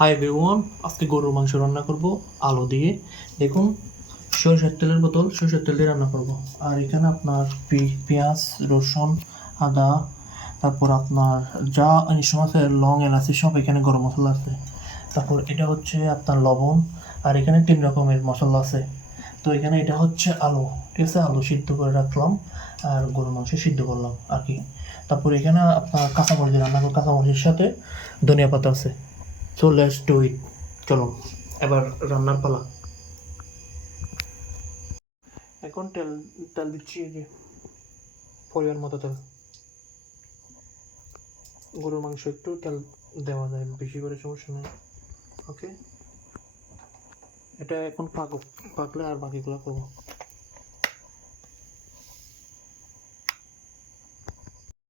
Hi everyone, আজকে গরুর মাংস রান্না করব আলু দিয়ে। দেখুন, সরিষার তেলের বোতল, সরিষার তেল দিয়ে রান্না করব। আর এখানে আপনার পেঁয়াজ, রসুন, আদা, তারপর আপনার যা ইনস্ট্রুমেন্ট আছে, লং, এলাচি সব এখানে, গরম মশলা আছে। তারপর এটা হচ্ছে আপনার লবণ। আর এখানে 3 রকমের মশলা আছে। তো এখানে এটা হচ্ছে আলু, ঠিক আছে? আলু সিদ্ধ করে রাখলাম আর গরুর মাংস সিদ্ধ করলাম আর কি। তারপর এখানে আপনার কাঁচামরিচ দিয়ে রান্না করব, কাঁচামরিচের সাথে ধনিয়া পাতা আছে। So let's do it. চলো, এবার রান্নার পালা। এখন তেল তেল দিচ্ছি, এই যে পরিমাণ মতো তেল। গরুর মাংস একটু তেল দেওয়া যায়, বেশি করে সমস্যা নেই। ওকে, এটা এখন পাকলে আর বাকিগুলো করবো।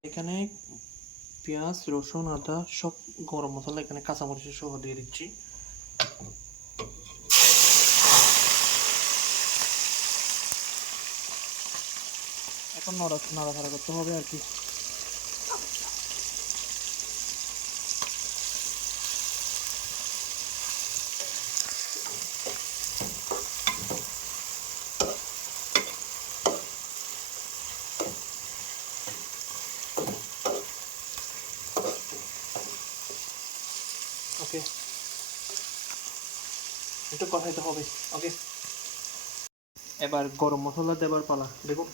এখানে পেঁয়াজ, রসুন, আদা সব, গরম মশলা এখানে কাঁচামরিচের সহ দিয়ে দিচ্ছি। এখন নাড়াচাড়া করতে হবে আর কি। ওকে, একটু কষাইতে হবে। ওকে, এবার গরম মশলা দেবার পালা। দেখুন,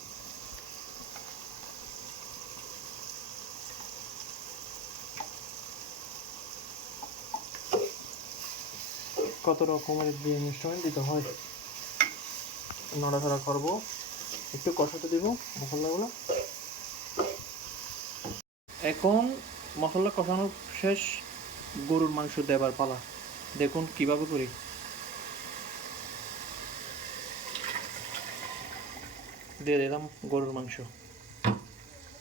কত রকমের ইনস্ট্রুমেন্ট দিতে হয়। নড়াচড়া করবো, একটু কষাতে দেবো মশলাগুলো। এখন মশলা কষানো শেষ, গরুর মাংস দেবার পালা। দেখুন কিভাবে করি। দিয়ে দিলাম গরুর মাংস,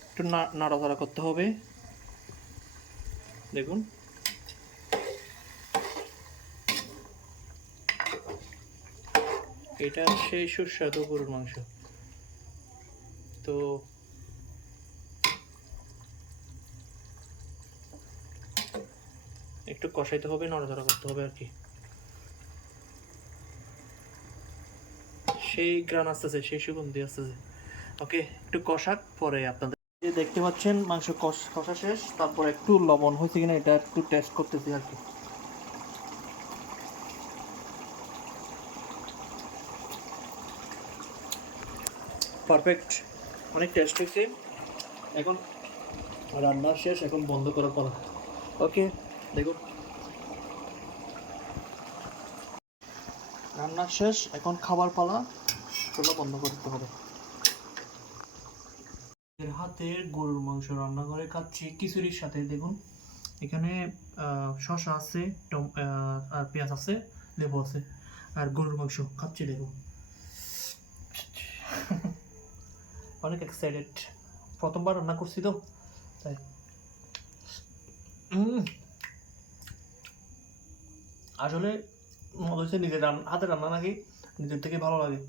একটু নাড়াচাড়া করতে হবে। দেখুন, এটা সেই সুস্বাদু গরুর মাংস। তো একটু কষাইতে হবে, নড়াচড়া করতে হবে আর কি। সেই গ্রান আসতেছে, সেই সুগন্ধি আসতেছে। ওকে, একটু কষাক, পরে আপনাদের দেখতে পাচ্ছেন মাংস কষা শেষ। তারপর একটু লবণ হয়েছে কিনা এটা একটু টেস্ট করতেছি আর কি। পারফেক্ট, অনেক টেস্ট হয়েছে। এখন রান্না শেষ, এখন বন্ধ করার পালা। ওকে, দেখুন, রান্না শেষ, এখন খাবার পালা। চুলা বন্ধ করতে হবে। হাতের গরুর মাংস রান্না করে খাচ্ছি খিচুড়ির সাথে। দেখুন, এখানে শসা আছে, আর পেঁয়াজ আছে, লেবু আছে, আর গরুর মাংস খাচ্ছি। দেখুন, অনেক এক্সাইটেড, প্রথমবার রান্না করছি তো তাই। আসলে মনে হচ্ছে নিজের হাতের রান্না নাকি নিজের থেকে ভালো লাগে।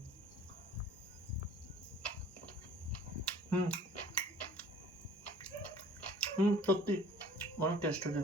হুম হুম, সত্যি অনেক টেস্ট হয়েছে।